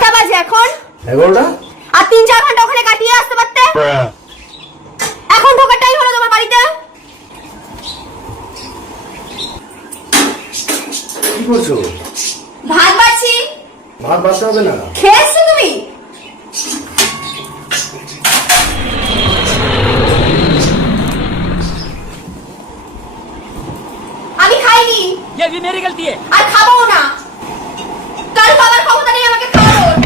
কটা বাজে এখন? 11টা। আর 3-4 ঘন্টা ওখানে কাটিয়ে আসতে পারতে। এখন ঢোকার টাইম হলো তোমার বাড়িতে। কি করছো? ভাত বাড়ছি। ভাত বাড়তে হবে না। খেয়েছো তুমি? আমি খাইনি। ये भी मेरी गलती है। আর খাবো না। কাল বাবার ক্ষমতা নেই আমাকে খাওয়ানোর।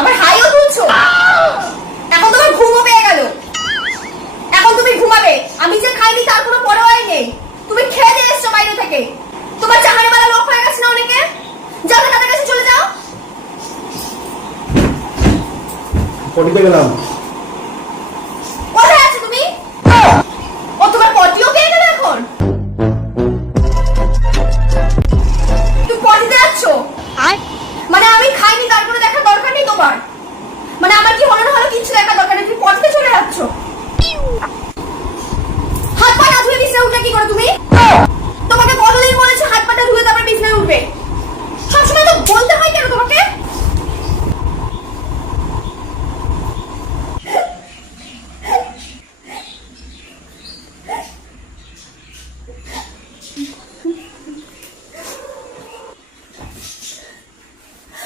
আবার হাইও তুলছো। এখন তোমার ঘুমও পেয়ে গেল। এখন তুমি ঘুমাবে। আমি যে খাইনি তার কোনো পরোয়াই নেই। তুমি খেয়ে দিয়ে এসছো বাইরে থেকে। তোমার চাহানিওয়ালা লোক হয়ে গেছে না অনেকে। যাও তাদের কাছে চলে যাও। পটিতে গেলাম। কোথায় আছো তুমি? ও তোমার পটিও পেয়ে গেল এখন। তুমি পটিতে যাচ্ছ? মানে আমি খাইনি তারপরে দেখার দরকার নেই তোমার? মানে আমার কি হলো না হলো কিছু দেখার দরকার নেই, তুমি পটিতে চলে যাচ্ছ? হাত পা না ধুয়ে বিছানায় উঠে কি করো তুমি? তোমাকে কতদিন বলেছে হাত পাটা ধুয়ে তারপর বিছানায় উঠবে? সবসময় তো বলতে হয় কেন তোমাকে?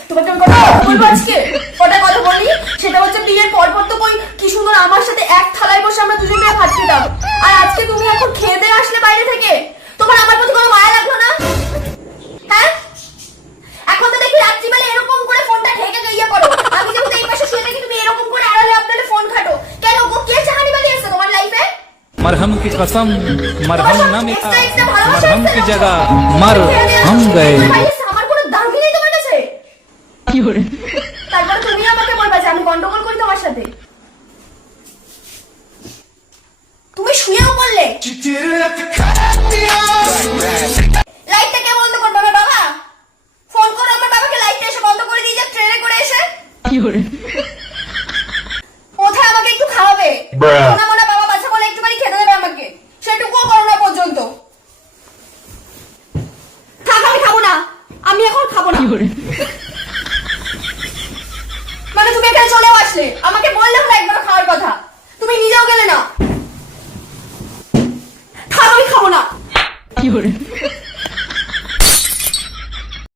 তোমাকে আমি কথা বলবো আজকে। কটা কথা বলি সেটা হচ্ছে বিয়ের পর তো কই কি সুন্দর আমার সাথে এক থালায় বসে আমরা দুজন মিলে ভাত খেতাম। আর আজকে তুমি এখন খেয়ে দিয়ে আসলে বাইরে থেকে, তোমার আমার প্রতি কোনো মায়া লাগলো না? হ্যাঁ, এখন তো দেখি রাত্রিবেলা এরকম করে ফোনটা ঢেকে গিয়ে করো। আমি যখন এই পাশে শুয়ে থাকি তুমি এরকম করে আড়ালে আপনাদের ফোন ঘাটো কেন? গো কে চাহানি বালি এসে তোমার লাইফে? मरहम की कसम मरहम न मिला मरहम की जगह मर हम गए। আমার কোনো দাবি নেই তোমার কাছে। তারপর তুমি আমাকে বলবা যে আমি গন্ডগোল করি তোমার সাথে। তুমি শুয়েও বললে লাইটটা কে বন্ধ করবে? আমার বাবা ফোন করো আমার বাবাকে, লাইটটা এসে বন্ধ করে দিয়ে যা ট্রেনে করে এসে। কোথায় আমাকে একটু খাওয়াবে? না মনে বাবা বাচ্চা বলে একটুখানি খেতে দেবে আমাকে, সেটুকুও করো না পর্যন্ত। থাক আমি খাবো না, আমি এখন খাবো না। মানে তুমি এখানে চলেও আসলে, আমাকে বললে হলো একবার খাওয়ার কথা, তুমি নিজেও গেলে না। থাক আমি খাবো না।